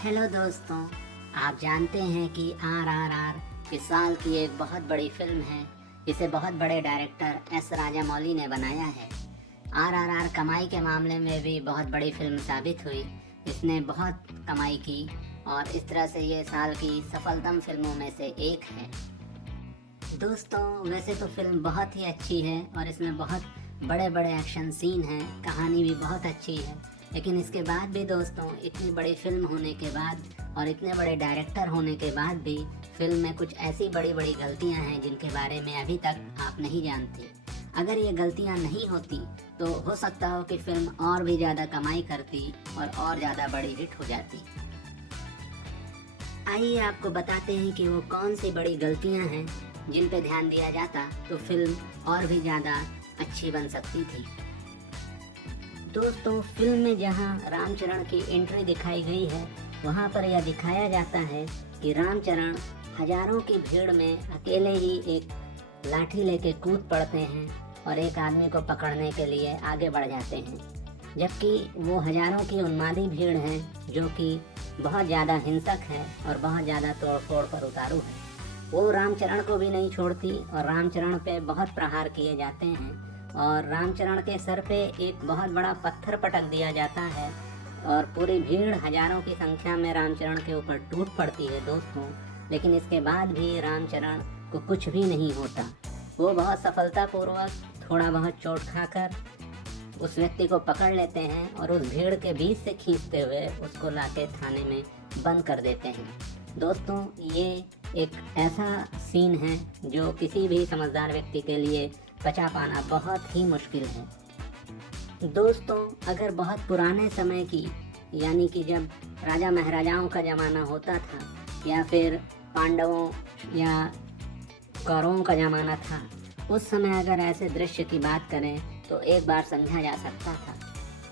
Hello दोस्तों, आप जानते हैं कि RRR इस साल की एक बहुत बड़ी फिल्म है जिसे बहुत बड़े डायरेक्टर एस राजामौली ने बनाया है। RRR कमाई के मामले में भी बहुत बड़ी फिल्म साबित हुई। इसने बहुत कमाई की और इस तरह से ये साल की सफलतम फिल्मों में से एक है। दोस्तों, वैसे तो फिल्म बहुत ही अच्छी है और इसमें बहुत बड़े बड़े एक्शन सीन हैं, कहानी भी बहुत अच्छी है। लेकिन इसके बाद भी दोस्तों, इतनी बड़ी फिल्म होने के बाद और इतने बड़े डायरेक्टर होने के बाद भी फिल्म में कुछ ऐसी बड़ी बड़ी गलतियां हैं जिनके बारे में अभी तक आप नहीं जानते। अगर ये गलतियां नहीं होती तो हो सकता हो कि फिल्म और भी ज़्यादा कमाई करती और ज़्यादा बड़ी हिट हो जाती। आइए आपको बताते हैं कि वो कौन सी बड़ी गलतियां हैं जिन पे ध्यान दिया जाता तो फिल्म और भी ज़्यादा अच्छी बन सकती थी। दोस्तों, फिल्म में जहां रामचरण की एंट्री दिखाई गई है वहां पर यह दिखाया जाता है कि रामचरण हजारों की भीड़ में अकेले ही एक लाठी लेके कूद पड़ते हैं और एक आदमी को पकड़ने के लिए आगे बढ़ जाते हैं, जबकि वो हजारों की उन्मादी भीड़ है जो कि बहुत ज़्यादा हिंसक है और बहुत ज़्यादा तोड़फोड़ पर उतारू है। वो रामचरण को भी नहीं छोड़ती और रामचरण पे बहुत प्रहार किए जाते हैं और रामचरण के सर पे एक बहुत बड़ा पत्थर पटक दिया जाता है और पूरी भीड़ हजारों की संख्या में रामचरण के ऊपर टूट पड़ती है दोस्तों। लेकिन इसके बाद भी रामचरण को कुछ भी नहीं होता। वो बहुत सफलतापूर्वक थोड़ा बहुत चोट खाकर उस व्यक्ति को पकड़ लेते हैं और उस भीड़ के बीच से खींचते हुए उसको लाके थाने में बंद कर देते हैं। दोस्तों, ये एक ऐसा सीन है जो किसी भी समझदार व्यक्ति के लिए पचा पाना बहुत ही मुश्किल है। दोस्तों, अगर बहुत पुराने समय की, यानी कि जब राजा महाराजाओं का ज़माना होता था या फिर पांडवों या कौरवों का ज़माना था, उस समय अगर ऐसे दृश्य की बात करें तो एक बार समझा जा सकता था,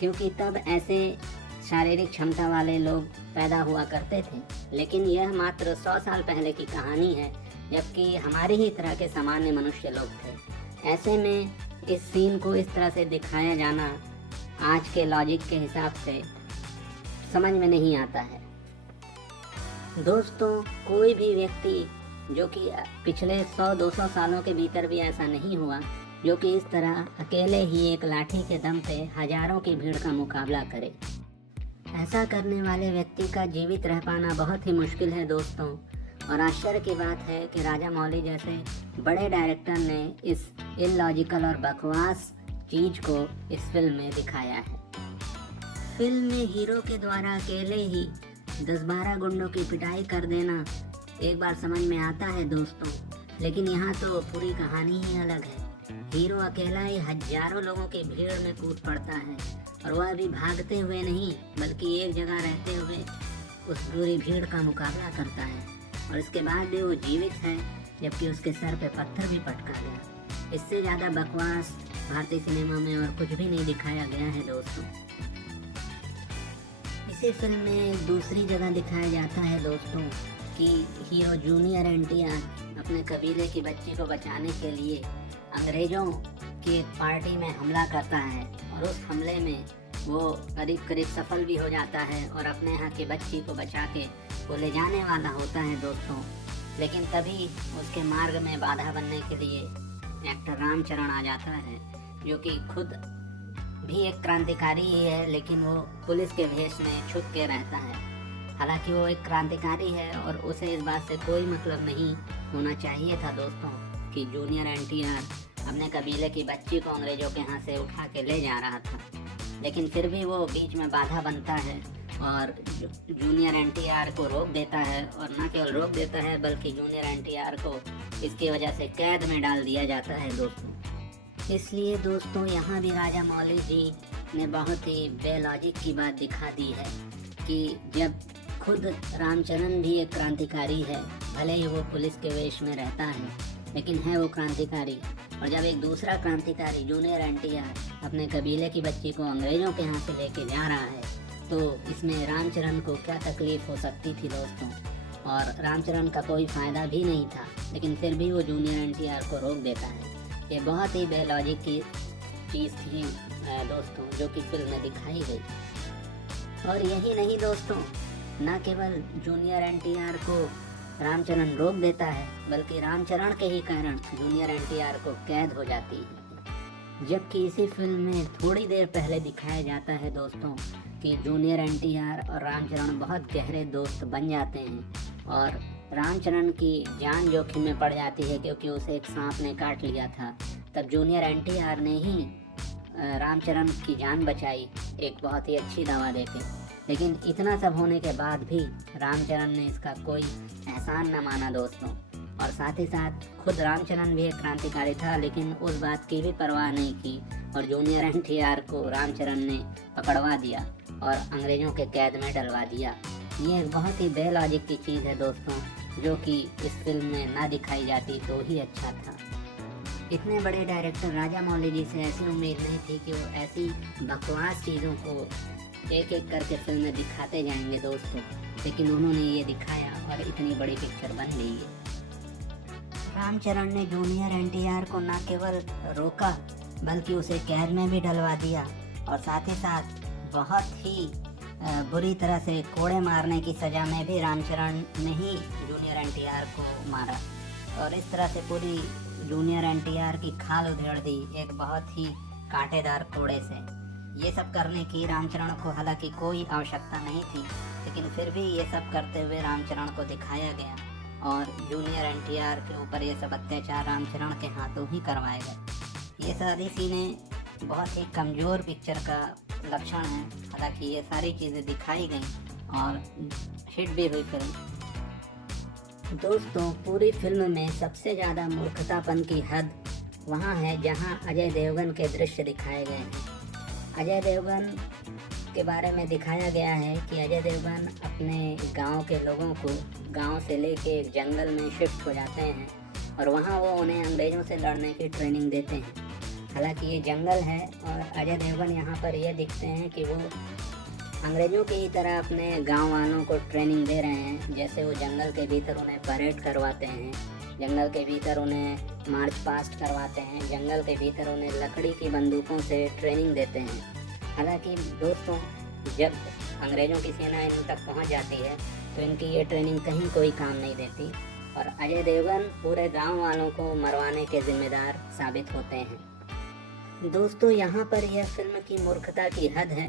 क्योंकि तब ऐसे शारीरिक क्षमता वाले लोग पैदा हुआ करते थे। लेकिन यह मात्र 100 साल पहले की कहानी है, जबकि हमारी ही तरह के सामान्य मनुष्य लोग थे। ऐसे में इस सीन को इस तरह से दिखाया जाना आज के लॉजिक के हिसाब से समझ में नहीं आता है। दोस्तों, कोई भी व्यक्ति जो कि पिछले 100-200 सालों के भीतर भी ऐसा नहीं हुआ जो कि इस तरह अकेले ही एक लाठी के दम पे हजारों की भीड़ का मुकाबला करे। ऐसा करने वाले व्यक्ति का जीवित रह पाना बहुत ही मुश्किल है दोस्तों। और आश्चर्य की बात है कि राजामौली जैसे बड़े डायरेक्टर ने इस इलॉजिकल और बकवास चीज को इस फिल्म में दिखाया है। फिल्म में हीरो के द्वारा अकेले ही 10-12 गुंडों की पिटाई कर देना एक बार समझ में आता है दोस्तों, लेकिन यहाँ तो पूरी कहानी ही अलग है। हीरो अकेला ही हजारों लोगों की भीड़ में कूद पड़ता है और वह भी भागते हुए नहीं बल्कि एक जगह रहते हुए उस पूरी भीड़ का मुकाबला करता है और इसके बाद भी वो जीवित है, जबकि उसके सर पे पत्थर भी पटका गया। इससे ज़्यादा बकवास भारतीय सिनेमा में और कुछ भी नहीं दिखाया गया है दोस्तों। इसी फिल्म में दूसरी जगह दिखाया जाता है दोस्तों कि हीरो जूनियर NTR अपने कबीले की बच्ची को बचाने के लिए अंग्रेज़ों की एक पार्टी में हमला करता है और उस हमले में वो करीब करीब सफल भी हो जाता है और अपने यहाँ की बच्ची को बचा के वो ले जाने वाला होता है दोस्तों। लेकिन तभी उसके मार्ग में बाधा बनने के लिए एक्टर रामचरण आ जाता है, जो कि खुद भी एक क्रांतिकारी ही है, लेकिन वो पुलिस के भेष में छुप के रहता है। हालांकि वो एक क्रांतिकारी है और उसे इस बात से कोई मतलब नहीं होना चाहिए था दोस्तों कि जूनियर NTR अपने कबीले की बच्ची को अंग्रेज़ों के यहाँ से उठा के ले जा रहा था। लेकिन फिर भी वो बीच में बाधा बनता है और जूनियर NTR को रोक देता है, और न केवल रोक देता है बल्कि जूनियर NTR को इसकी वजह से कैद में डाल दिया जाता है दोस्तों। इसलिए दोस्तों, यहाँ भी राजामौली जी ने बहुत ही बेलॉजिक की बात दिखा दी है कि जब खुद रामचरण भी एक क्रांतिकारी है, भले ही वो पुलिस के वेश में रहता है लेकिन है वो क्रांतिकारी, और जब एक दूसरा क्रांतिकारी जूनियर NTR अपने कबीले की बच्ची को अंग्रेज़ों के यहाँ से लेके जा रहा है तो इसमें रामचरण को क्या तकलीफ़ हो सकती थी दोस्तों। और रामचरण का कोई फ़ायदा भी नहीं था, लेकिन फिर भी वो जूनियर NTR को रोक देता है। ये बहुत ही बेलॉजिक की चीज़ थी दोस्तों जो कि फिल्म में दिखाई गई। और यही नहीं दोस्तों, न केवल जूनियर एनटीआर को रामचरण रोक देता है, बल्कि रामचरण के ही कारण जूनियर एनटीआर को कैद हो जाती है। जबकि इसी फिल्म में थोड़ी देर पहले दिखाया जाता है दोस्तों कि जूनियर एनटीआर और रामचरण बहुत गहरे दोस्त बन जाते हैं और रामचरण की जान जोखिम में पड़ जाती है क्योंकि उसे एक सांप ने काट लिया था। तब जूनियर एनटीआर ने ही रामचरण की जान बचाई एक बहुत ही अच्छी दवा देके। लेकिन इतना सब होने के बाद भी रामचरण ने इसका कोई एहसान न माना दोस्तों। और साथ ही साथ खुद रामचरण भी एक क्रांतिकारी था, लेकिन उस बात की भी परवाह नहीं की और जूनियर एनटीआर को रामचरण ने पकड़वा दिया और अंग्रेज़ों के कैद में डलवा दिया। ये एक बहुत ही बेलॉजिक की चीज़ है दोस्तों, जो कि इस फिल्म में ना दिखाई जाती तो ही अच्छा था। इतने बड़े डायरेक्टर राजा मौली जी से ऐसी उम्मीद नहीं थी कि वो ऐसी बकवास चीज़ों को एक एक करके फिल्म में दिखाते जाएंगे दोस्तों, लेकिन उन्होंने ये दिखाया और इतनी बड़ी पिक्चर बन गई है। रामचरण ने जूनियर एनटीआर को न केवल रोका बल्कि उसे कैद में भी डलवा दिया और साथ ही साथ बहुत ही बुरी तरह से कोड़े मारने की सज़ा में भी रामचरण ने ही जूनियर एनटीआर को मारा और इस तरह से पूरी जूनियर एनटीआर की खाल उधेड़ दी एक बहुत ही कांटेदार कोड़े से। ये सब करने की रामचरण को हालांकि कोई आवश्यकता नहीं थी, लेकिन फिर भी ये सब करते हुए रामचरण को दिखाया गया और जूनियर एनटीआर के ऊपर ये सब अत्याचार रामचरण के हाथों ही करवाए गए। ये सारी चीज़ें बहुत ही कमज़ोर पिक्चर का लक्षण है। हालांकि ये सारी चीज़ें दिखाई गई और हिट भी हुई फिल्म। दोस्तों, पूरी फिल्म में सबसे ज़्यादा मूर्खतापन की हद वहाँ है जहाँ अजय देवगन के दृश्य दिखाए गए हैं। अजय देवगन के बारे में दिखाया गया है कि अजय देवगन अपने गांव के लोगों को गांव से लेके एक जंगल में शिफ्ट हो जाते हैं और वहाँ वो उन्हें अंग्रेज़ों से लड़ने की ट्रेनिंग देते हैं। हालांकि ये जंगल है और अजय देवगन यहाँ पर ये दिखते हैं कि वो अंग्रेज़ों की ही तरह अपने गांव वालों को ट्रेनिंग दे रहे हैं। जैसे वो जंगल के भीतर उन्हें परेड करवाते हैं, जंगल के भीतर उन्हें मार्च पास्ट करवाते हैं, जंगल के भीतर उन्हें लकड़ी की बंदूकों से ट्रेनिंग देते हैं। हालांकि दोस्तों, जब अंग्रेज़ों की सेना इन तक पहुंच जाती है तो इनकी ये ट्रेनिंग कहीं कोई काम नहीं देती और अजय देवगन पूरे गांव वालों को मरवाने के जिम्मेदार साबित होते हैं। दोस्तों, यहाँ पर यह फिल्म की मूर्खता की हद है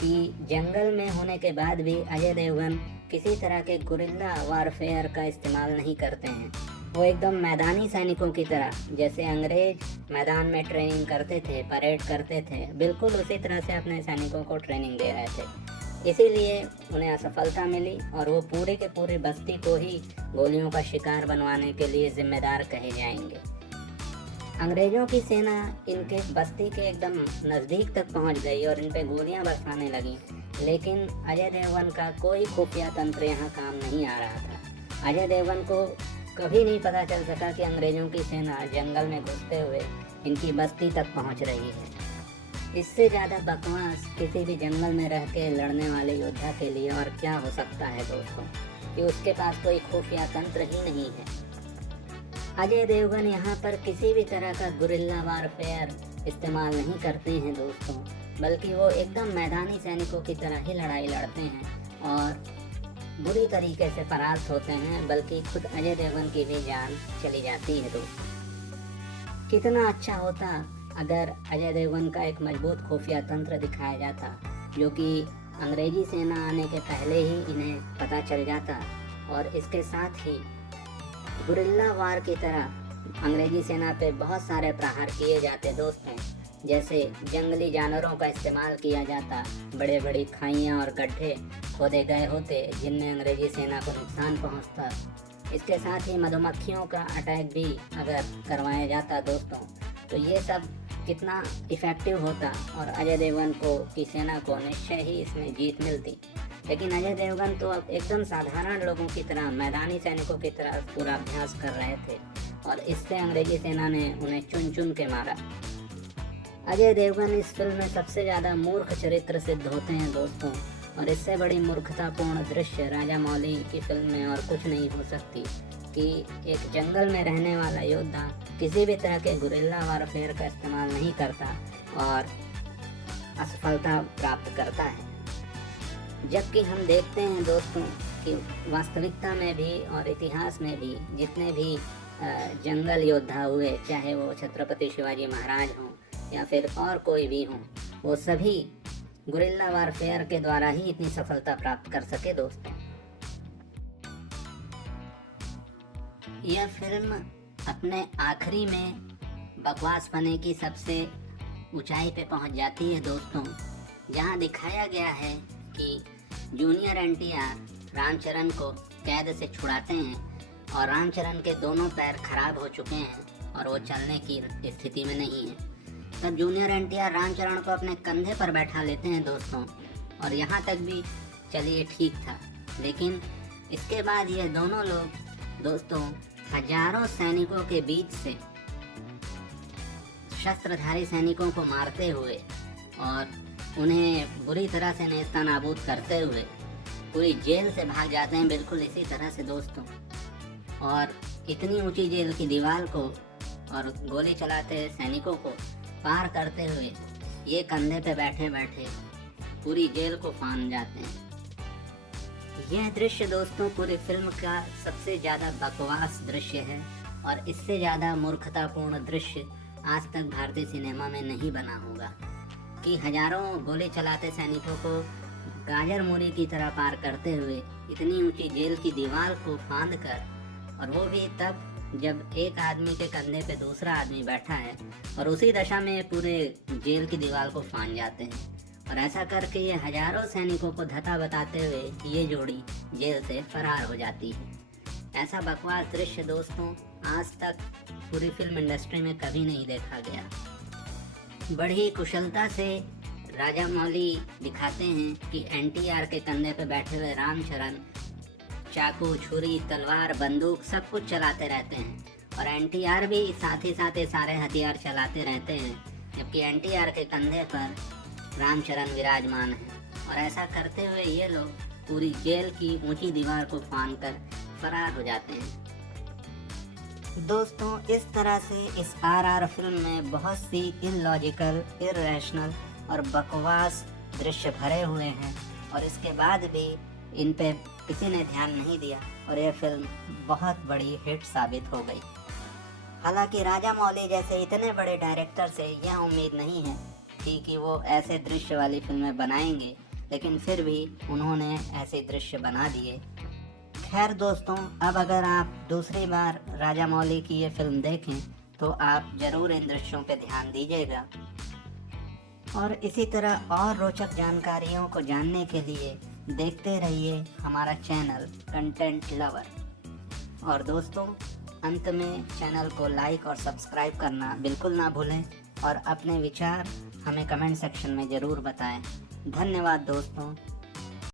कि जंगल में होने के बाद भी अजय देवगन किसी तरह के गुरिल्ला वारफेयर का इस्तेमाल नहीं करते हैं। वो एकदम मैदानी सैनिकों की तरह, जैसे अंग्रेज मैदान में ट्रेनिंग करते थे, परेड करते थे, बिल्कुल उसी तरह से अपने सैनिकों को ट्रेनिंग दे रहे थे। इसीलिए उन्हें असफलता मिली और वो पूरे के पूरे बस्ती को ही गोलियों का शिकार बनवाने के लिए जिम्मेदार कहे जाएंगे। अंग्रेज़ों की सेना इनके बस्ती के एकदम नज़दीक तक पहुंच गई और इन पे गोलियां बरसाने लगी, लेकिन अजय देवगन का कोई खुफिया तंत्र यहाँ काम नहीं आ रहा था। अजय देवगन को कभी नहीं पता चल सका कि अंग्रेज़ों की सेना जंगल में घुसते हुए इनकी बस्ती तक पहुंच रही है। इससे ज़्यादा बकवास किसी भी जंगल में रह के लड़ने वाले योद्धा के लिए और क्या हो सकता है दोस्तों, कि उसके पास कोई खुफिया तंत्र ही नहीं है। अजय देवगन यहाँ पर किसी भी तरह का गुरिल्ला वारफेयर इस्तेमाल नहीं करते हैं दोस्तों, बल्कि वो एकदम मैदानी सैनिकों की तरह ही लड़ाई लड़ते हैं और बुरी तरीके से परास्त होते हैं, बल्कि खुद अजय देवगन की भी जान चली जाती है दोस्तों। कितना अच्छा होता अगर अजय देवगन का एक मजबूत खुफिया तंत्र दिखाया जाता, जो कि अंग्रेजी सेना आने के पहले ही इन्हें पता चल जाता और इसके साथ ही गुरिल्ला वार की तरह अंग्रेजी सेना पे बहुत सारे प्रहार किए जाते दोस्तों। जैसे जंगली जानवरों का इस्तेमाल किया जाता, बड़े बड़ी खाइयाँ और गड्ढे खोदे गए होते जिनमें अंग्रेजी सेना को नुकसान पहुंचता। इसके साथ ही मधुमक्खियों का अटैक भी अगर करवाया जाता दोस्तों, तो ये सब कितना इफ़ेक्टिव होता और अजय देवगन को की सेना को निश्चय ही इसमें जीत मिलती। लेकिन अजय देवगन तो अब एकदम साधारण लोगों की तरह, मैदानी सैनिकों की तरह पूरा अभ्यास कर रहे थे और इससे अंग्रेजी सेना ने उन्हें चुन चुन के मारा। अजय देवगन इस फिल्म में सबसे ज़्यादा मूर्ख चरित्र सिद्ध होते हैं दोस्तों, और इससे बड़ी मूर्खतापूर्ण दृश्य राजा मौली की फिल्म में और कुछ नहीं हो सकती कि एक जंगल में रहने वाला योद्धा किसी भी तरह के गुरिल्ला वारफेयर का इस्तेमाल नहीं करता और असफलता प्राप्त करता है। जबकि हम देखते हैं दोस्तों कि वास्तविकता में भी और इतिहास में भी जितने भी जंगल योद्धा हुए, चाहे वो छत्रपति शिवाजी महाराज हों या फिर और कोई भी हों, वो सभी गुरिल्ला वारफेयर के द्वारा ही इतनी सफलता प्राप्त कर सके दोस्तों। यह फिल्म अपने आखिरी में बकवास पने की सबसे ऊंचाई पे पहुंच जाती है दोस्तों, जहां दिखाया गया है कि जूनियर एनटीआर रामचरण को कैद से छुड़ाते हैं और रामचरण के दोनों पैर खराब हो चुके हैं और वो चलने की स्थिति में नहीं है। तब जूनियर एनटीआर रामचरण को अपने कंधे पर बैठा लेते हैं दोस्तों, और यहाँ तक भी चलिए ठीक था, लेकिन इसके बाद ये दोनों लोग दोस्तों हजारों सैनिकों के बीच से शस्त्रधारी सैनिकों को मारते हुए और उन्हें बुरी तरह से नेस्तनाबूद करते हुए पूरी जेल से भाग जाते हैं, बिल्कुल इसी तरह से दोस्तों। और इतनी ऊंची जेल की दीवार को और गोली चलाते सैनिकों को पार करते हुए ये कंधे पे बैठे बैठे पूरी जेल को फांद जाते हैं। यह दृश्य दोस्तों पूरी फिल्म का सबसे ज़्यादा बकवास दृश्य है, और इससे ज़्यादा मूर्खतापूर्ण दृश्य आज तक भारतीय सिनेमा में नहीं बना होगा कि हजारों गोली चलाते सैनिकों को गाजर मूरी की तरह पार करते हुए इतनी ऊंची जेल की दीवार को फांद कर, और वो भी तब जब एक आदमी के कंधे पे दूसरा आदमी बैठा है और उसी दशा में पूरे जेल की दीवार को फांद जाते हैं। और ऐसा करके ये हजारों सैनिकों को धता बताते हुए ये जोड़ी जेल से फरार हो जाती है। ऐसा बकवास दृश्य दोस्तों आज तक पूरी फिल्म इंडस्ट्री में कभी नहीं देखा गया। बड़ी कुशलता से राजा मौली दिखाते हैं कि एनटीआर के कंधे पे बैठे हुए रामचरण चाकू, छुरी, तलवार, बंदूक सब कुछ चलाते रहते हैं, और एनटीआर भी साथ ही साथ ये सारे हथियार चलाते रहते हैं, जबकि एनटीआर के कंधे पर रामचरण विराजमान है। और ऐसा करते हुए ये लोग पूरी जेल की ऊंची दीवार को फांद कर फरार हो जाते हैं। दोस्तों इस तरह से इस आरआर फिल्म में बहुत सी इलॉजिकल, इररेशनल और बकवास दृश्य भरे हुए हैं, और इसके बाद भी इन पे किसी ने ध्यान नहीं दिया और यह फिल्म बहुत बड़ी हिट साबित हो गई। हालांकि राजा मौली जैसे इतने बड़े डायरेक्टर से यह उम्मीद नहीं है कि वो ऐसे दृश्य वाली फिल्में बनाएंगे, लेकिन फिर भी उन्होंने ऐसे दृश्य बना दिए। खैर दोस्तों, अब अगर आप दूसरी बार राजा मौली की ये फिल्म देखें तो आप ज़रूर इन दृश्यों पे ध्यान दीजिएगा, और इसी तरह और रोचक जानकारियों को जानने के लिए देखते रहिए हमारा चैनल कंटेंट लवर। और दोस्तों अंत में चैनल को लाइक और सब्सक्राइब करना बिल्कुल ना भूलें, और अपने विचार हमें कमेंट सेक्शन में ज़रूर बताएं। धन्यवाद दोस्तों।